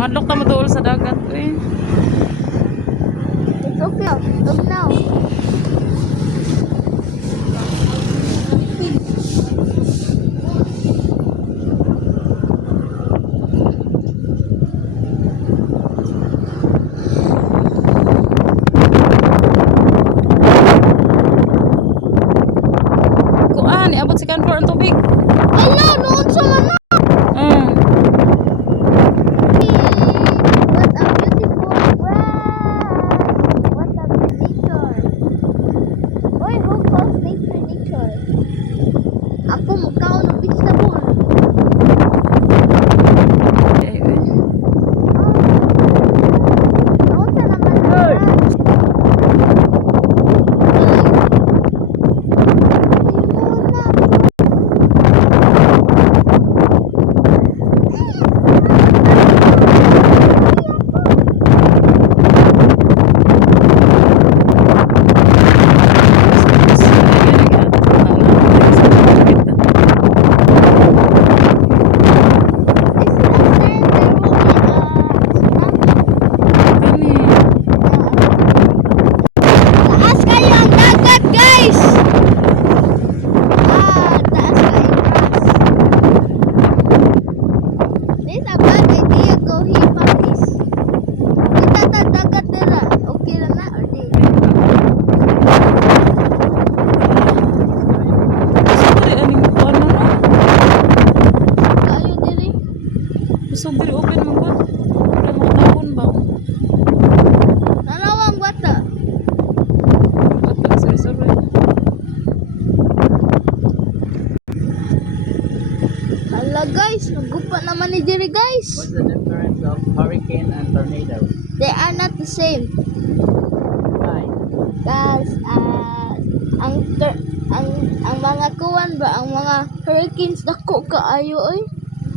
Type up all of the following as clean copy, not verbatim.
Madlok ta maduol sa dagat eh. It's okay. Look now. Kuan, iabot second floor ang tubig. Ala, noon sa mana. Mm. What a beautiful grass. What a nature. Oy, who calls nature nature? Ako mukhaon ng vegetable. Eh, eh. Noon sa naman na. Taas kayo ang dagat, guys! Taas kayo, guys. This a bad idea, go here, puppies. Kita ta dagat nila. Okay lang na, or di? Sorry, aning kuan na no? Kayo dili. Gusto diri open man ko. Wala mo tapon ba? Nanawang bata. Bata, sorry. Hala, guys. Nagupa naman ni diri, guys. What's the difference of hurricane and tornado? They are not the same. Why? Guys, ang mga kuwan ba, ang mga hurricanes dako kaayo oy.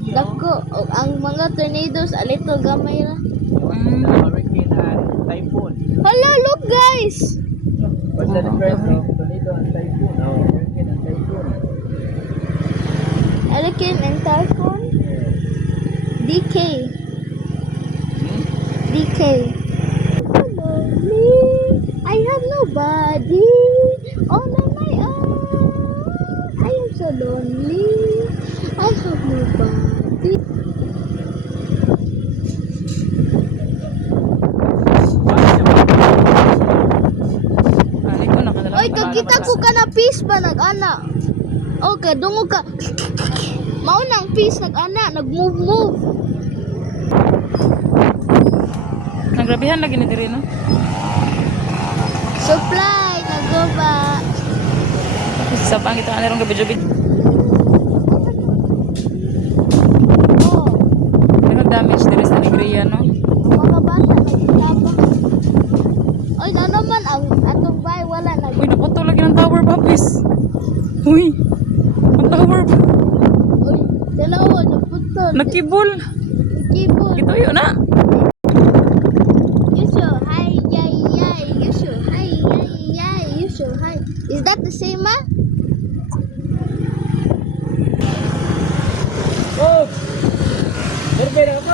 Dako, ug ang mga tornadoes a little gamay ra. What's the hurricane and typhoon? Hala, look guys. What's the difference of tornado and typhoon? Oh, hurricane and typhoon. Hurricane and typhoon. DK. DK. So lonely. I have nobody. All on my own. I am so lonely. I have nobody. Ani ko nakadala. Oy, kagkita ko ka na peace ba nag-ana? Okay, dungo ka. Maunang peace nag-ana, nag-move. Nagrabihan lagi ni diri no. Supply, nagoba. Sa pang kita anirong gabi-gabi. Oh, Nag damage diri sa Negria no. mga bata nagtaba. Oy, na naman ang atong bay wala nag. Uy, naputol lagi ng tower papis. Uy. Ang tower. Oy, dalawa naputol. Nakibol. Keyboard. Gituyo na. You so high, yay, yay. You so high, yay, yay. You so high. Is that the same, ma? Oh! Berbeda apa?